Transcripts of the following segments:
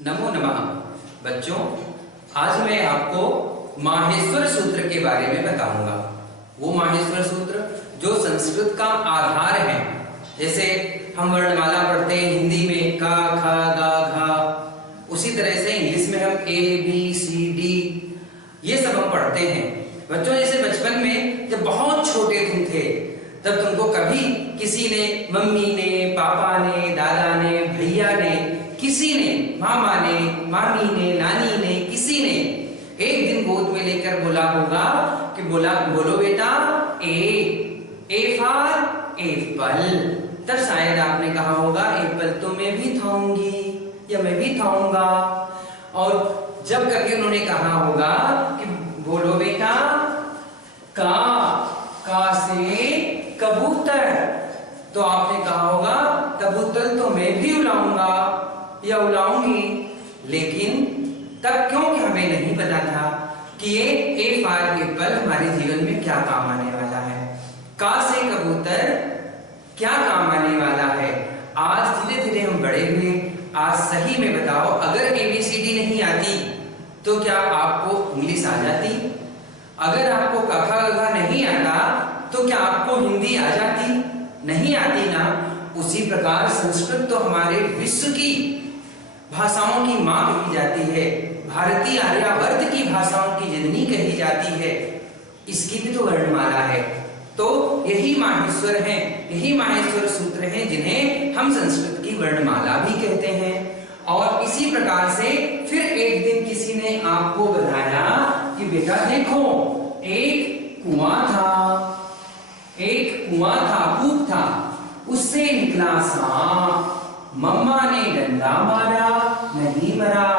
नमो नमः। बच्चों, आज मैं आपको माहेश्वर सूत्र के बारे में बताऊंगा। वो माहेश्वर सूत्र जो संस्कृत का आधार है। जैसे हम वर्णमाला पढ़ते हैं हिंदी में का, खा, गा, घा, उसी तरह से इंग्लिश में हम ए, बी, सी, डी ये सब हम पढ़ते हैं। बच्चों, जैसे बचपन में जब बहुत छोटे तुम थे तब तुमको कभी किसी ने, मम्मी ने, पापा ने, दादा ने, भैया ने, किसी ने, मामा ने, मामी ने, नानी ने, किसी ने एक दिन गोद में लेकर बोला होगा कि बोलो बेटा ए फॉर एप्पल। तब शायद आपने कहा होगा एप्पल तो मैं भी खाऊंगी या मैं भी खाऊंगा। और जब कभी उन्होंने कहा होगा कि बोलो बेटा का से कबूतर, तो आपने कहा होगा कबूतर तो मैं भी उड़ाऊंगा या उड़ाऊंगी। लेकिन तब क्योंकि हमें नहीं पता था कि ये ए फॉर एप्पल हमारे जीवन में क्या काम आने वाला है, का से कबूतर क्या काम आने वाला है। आज धीरे धीरे हम बड़े हुए। आज सही में बताओ, अगर ABCD नहीं आती तो क्या आपको इंग्लिश आ जाती? अगर आपको क ख ग घ नहीं आता तो क्या आपको हिंदी आ जाती? नहीं आती ना। उसी प्रकार संस्कृत तो हमारे विश्व की भाषाओं की मां कही जाती है, भारतीय आर्यावर्त की भाषाओं की जननी कही जाती है। इसकी भी तो वर्णमाला है। तो यही माहेश्वर हैं, यही माहेश्वर सूत्र हैं जिन्हें हम संस्कृत की वर्णमाला भी कहते हैं। और इसी प्रकार से फिर एक दिन किसी ने आपको बताया कि बेटा देखो एक कुआं था, कूप था, उससे निकला सांप। मम्मा ने डंडा मारा, नहीं मरा।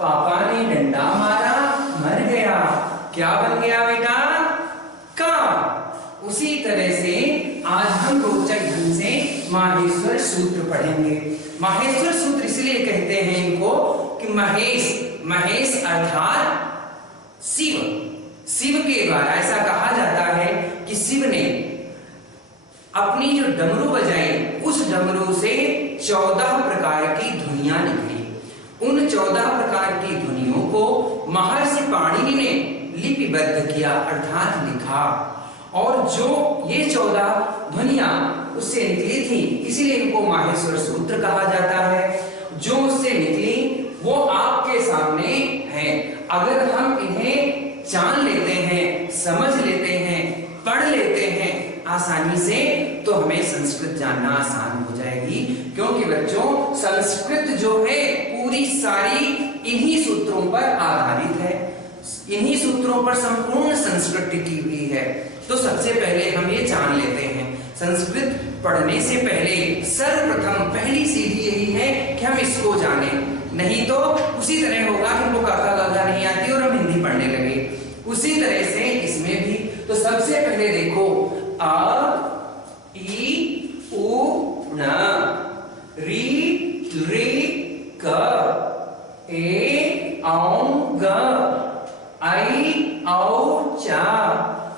पापा ने डंडा मारा, मर गया। क्या बन गया बेटा? का। उसी तरह से आज हम रोचक ढंग से माहेश्वर सूत्र पढ़ेंगे। माहेश्वर सूत्र इसलिए कहते हैं इनको कि महेश अर्थात शिव के द्वारा ऐसा कहा जाता है कि शिव ने अपनी जो डमरू बजाई, उस डमरू से 14 प्रकार की ध्वनियां निकली। उन 14 प्रकार की ध्वनियों को महर्षि पाणिनि ने लिपिबद्ध किया अर्थात लिखा। और जो ये 14 ध्वनियां उससे निकली थी, इसीलिए इनको माहेश्वर सूत्र कहा जाता है। जो उससे निकली वो आपके सामने है। अगर हम इन्हें जान लेते हैं, समझ लेते हैं, पढ़ लेते हैं आसानी से, तो हमें संस्कृत जानना आसान हो जाएगी। क्योंकि बच्चों संस्कृत जो है पूरी सारी इन्हीं सूत्रों पर आधारित है, इन्हीं सूत्रों पर संपूर्ण संस्कृत टिकी हुई है। तो सबसे पहले हम ये जान लेते हैं, संस्कृत पढ़ने से पहले सर्वप्रथम पहली सीढ़ी यही है कि हम इसको जाने। नहीं तो उसी तरह होगा कि हमको क ख ग घ नहीं आती और हम हिंदी पढ़ने लगे। उसी तरह से इसमें भी। तो सबसे पहले देखो अ ई उ न, री क, ए औ ग, आई औ चा,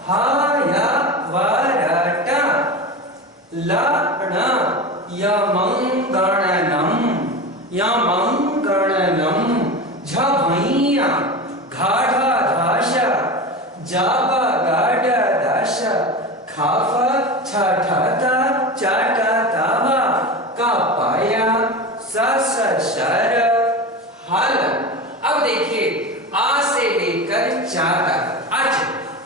हा या व र ट, ल ण यमंगणनम, झ भैया, घा ढ धाश, जा ब ग ड दश, खा फ छ ठ त, च ट त व, क प य, स श शर, हल। अब देखिए आ से लेकर चा तक अच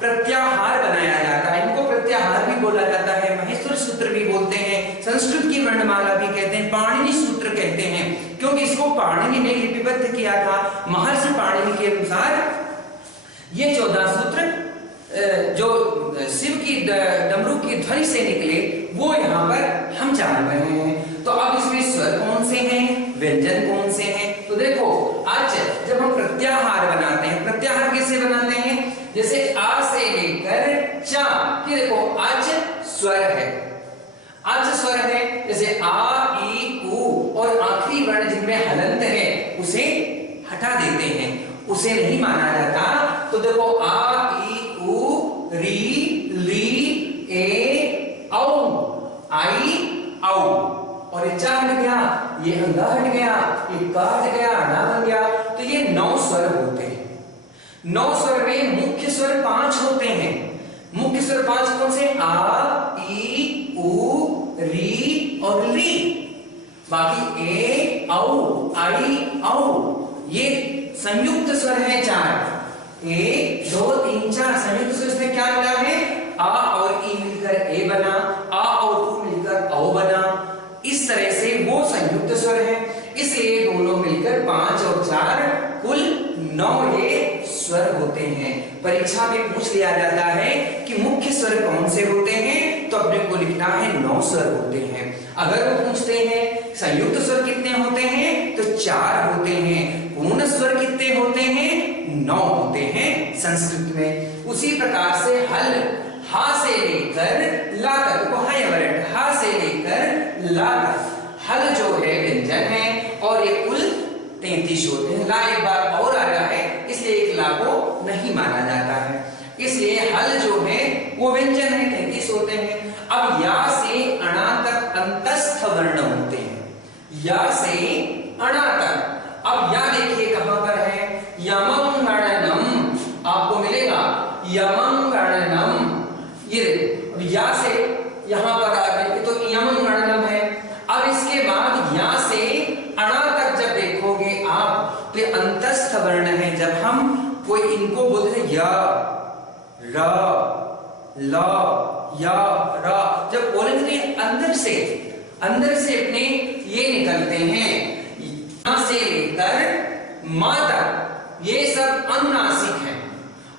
प्रत्याहार बनाया जाता है। इनको प्रत्याहार भी बोला जाता है, महेश्वर सूत्र भी बोलते हैं, संस्कृत की वर्णमाला भी कहते हैं, पाणिनि सूत्र कहते हैं। क्योंकि इसको पाणिनि ने लिपिबद्ध किया था। महर्षि पाणिनि के अनुसार ये 14 सूत्र जो शिव की डमरू की ध्वनि से निकले वो यहाँ पर हम जान रहे हैं। तो अब इसमें स्वर कौन से हैं, व्यंजन कौन से हैं? तो देखो आज जब हम प्रत्याहार बनाते हैं, प्रत्याहार कैसे बनाते हैं? जैसे आ से लेकर चा, ये देखो आज स्वर है, आज स्वर है। जैसे आ ई उ और आखिरी वर्ण जिनमें हलंत है उसे हटा देते हैं, उसे नहीं माना जाता। तो देखो आ ई उ, री ली ए औ, आई औ, और ये चा हट गया, ये अंगा हट गया, ये का हट गया, अणा बन गया। तो ये 9 स्वर होते हैं। 9 स्वर में मुख्य स्वर 5 होते हैं। मुख्य स्वर 5 कौन से? आ, ई, उ, री और ली। बाकी ए, औ, आई, औ ये संयुक्त स्वर है 4। 1 2 3 4 संयुक्त स्वर में क्या मिला है? आ और ई मिलकर ए बना, आ और उ मिलकर औ बना। इस तरह से वो संयुक्त स्वर है, इसलिए दोनों मिलकर 5 और 4 कुल 9 ये स्वर होते हैं। परीक्षा में पूछ लिया जाता है कि मुख्य स्वर कौन से होते हैं, तो अपने को लिखना है 9 स्वर होते हैं। अगर वो पूछते हैं संयुक्त स्वर कितने होते हैं, तो 4 होते हैं। पूर्ण स्वर कितने होते हैं? 9 होते हैं संस्कृत में। उसी प्रकार से हल, हा से लेकर ला तक, वो है वर्ण, हा से लेकर ला तक हल जो है व्यंजन है, और ये कुल 33 होते हैं। ला एक बार और आ रहा है, इसलिए एक ला को नहीं माना जाता है। इसलिए हल जो है वो व्यंजन है, 33 होते हैं। अब या से अणा तक अंतस्थ वर्ण होते हैं। या से अणा तक। अब या देखिए कहां पर है? यमं गणनम आपको मिलेगा, यमं गणनम। ये देखो, अब या से यहां पर आ गए तो यमं गणनम है। अब इसके बाद या से अणा तक जब देखोगे आप, तो ये अंतस्थ वर्ण है। जब हम कोई इनको बोलते हैं या, र, ल, या, र, जब बोलेंगे तो अंदर से अपने ये निकलते हैं। यहां से लेकर मा तक ये सब अनुनासिक है।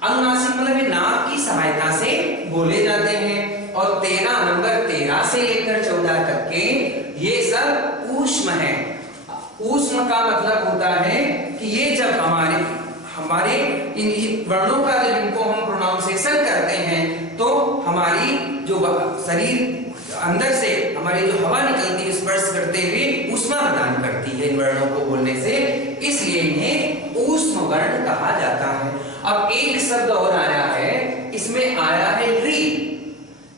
अनुनासिक मतलब ये नाक की सहायता से बोले जाते हैं। और 13 से लेकर 14 तक के ये सब ऊष्म है। ऊष्म का मतलब होता है कि ये जब हमारे इन वर्णों का जब इनको हम प्रोनाउंसिएशन करते हैं, तो हमारी जो शरीर अंदर से हमारी जो हवा निकलती है स्पर्श करते हुए ऊष्मा प्रदान करती है इन वर्णों को बोलने से, इसलिए इन्हें ऊष्म वर्ण कहा जाता है। अब एक शब्द और आया है, इसमें आया है री।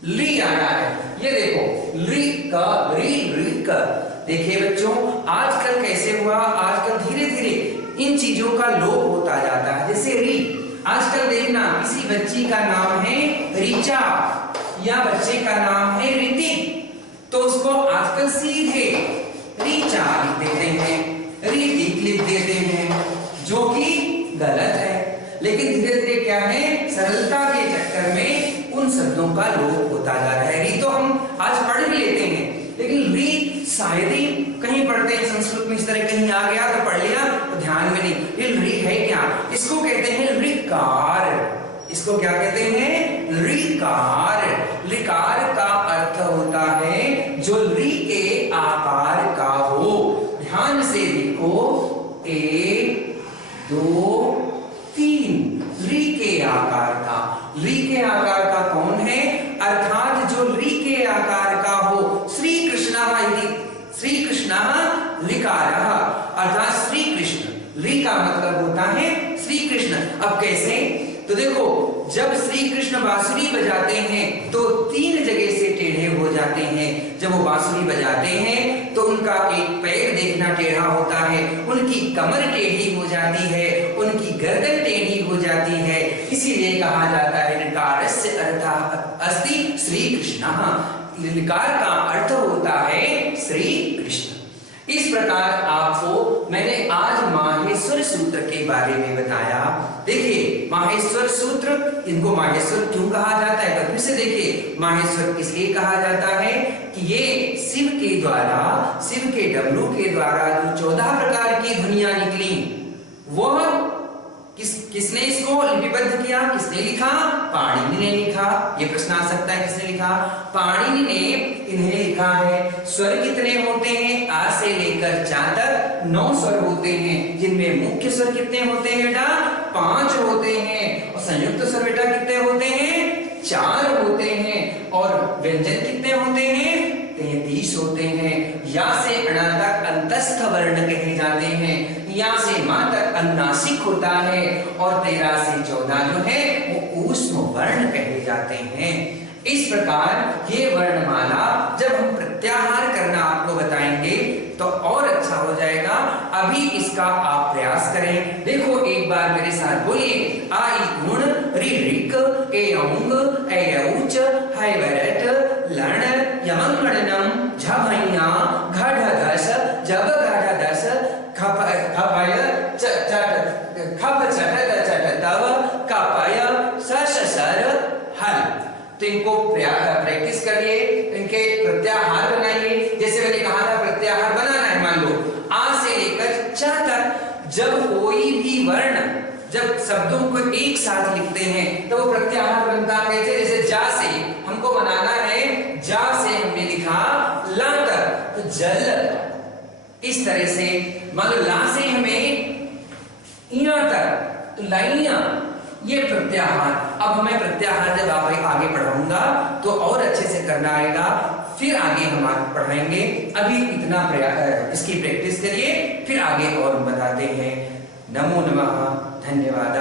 री आया है, ये देखो री का, री का। देखिए बच्चों, आजकल कैसे हुआ, आजकल धीरे धीरे इन चीजों का लोप होता जाता है। जैसे री, आजकल देखना किसी बच्ची का नाम है ऋचा या बच्चे का नाम है ऋतिक, तो उसको आजकल सीधे ऋचा लिख देते हैं, ऋतिक लिख देते हैं, जो कि गलत है। लेकिन धीरे धीरे क्या है, सरलता के चक्कर में उन शब्दों का लोप होता जा रहा है। री तो हम आज पढ़ भी लेते हैं, लेकिन री शायद ही कहीं पढ़ते हैं संस्कृत में, इस तरह कहीं आ गया तो पढ़ लिया तो ध्यान में नहीं। ये री है क्या? इसको कहते हैं ऋकार। इसको क्या कहते हैं? ऋकार। ऋकार का अर्थ होता है जो री के आकार का हो। ध्यान से देखो, 1 2 3 री के आकार का। री के आकार का कौन है? अर्थात जो री के आकार का हो। श्री कृष्ण, श्री कृष्ण ऋकारः, अर्थात श्री कृष्ण। री का मतलब होता है श्री कृष्ण। अब कैसे? तो देखो, जब श्री कृष्ण बांसुरी बजाते हैं तो 3 जगह से टेढ़े हो जाते हैं। जब वो बांसुरी बजाते हैं तो उनका एक पैर देखना टेढ़ा होता है, उनकी कमर टेढ़ी हो जाती है, उनकी गर्दन टेढ़ी हो जाती है। इसीलिए कहा जाता है ऋकारस्य अर्थः अस्ति श्री कृष्णः। ऋकार का अर्थ होता है श्री कृष्ण। इस प्रकार आपको मैंने आज माहेश्वर सूत्र के बारे में बताया। देखिए माहेश्वर सूत्र, इनको माहेश्वर क्यों कहा जाता है? फिर से देखिए, माहेश्वर इसलिए कहा जाता है कि ये शिव के द्वारा, शिव के डमरू के द्वारा जो 14 प्रकार की ध्वनियां निकली, वह किसने इसको लिपिबद्ध किया? किसने लिखा? पाणिनि ने लिखा। ये प्रश्न आ सकता है, किसने लिखा? पाणिनि ने इन्हें लिखा है। स्वर कितने होते हैं? आ से लेकर चा तक 9 स्वर होते हैं, जिनमें मुख्य स्वर कितने होते हैं बेटा? 5 होते हैं। और संयुक्त स्वर बेटा कितने होते हैं? 4 होते हैं। और व्यंजन कितने होते हैं? 33 होते हैं। या से अणा तक अंतस्थ वर्ण कहे जाते हैं, या से मा तक अनुनासिक होता है, और 13 से 14 जो है वो ऊष्म वर्ण कहे जाते हैं। इस प्रकार ये वर्णमाला जब हम प्रत्याहार करना आपको बताएंगे तो और अच्छा हो जाएगा। अभी इसका आप प्रयास करें। देखो एक बार मेरे साथ बोलिए, आई गुण रि ऋक ए औंग ए औच है वरट लण यमंगणनम झभैया घढ़ घस जब घढ़ दस खपय खप चट चट तव कपय सस सर हल। तो इनको प्रैक्टिस करिए, इनके प्रत्याहार बनाइए। जैसे मैंने कहा था प्रत्याहार बनाना है, मान लो आ से लेकर च तक जब कोई भी वर्ण, जब शब्दों को एक साथ लिखते हैं तो वो प्रत्याहार बनता है। जैसे जा से हमको बनाना है, जा से हमने लिखा ला तक तो जल। इस तरह से मान लो ला से हमें इया तक तो लाइया, ये प्रत्याहार। अब हमें प्रत्याहार जब आप आगे पढ़ाऊंगा तो और अच्छे से करना आएगा, फिर आगे हम पढ़ाएंगे। अभी इतना इसकी प्रैक्टिस करिए, फिर आगे और बताते हैं। नमो नमः, धन्यवाद।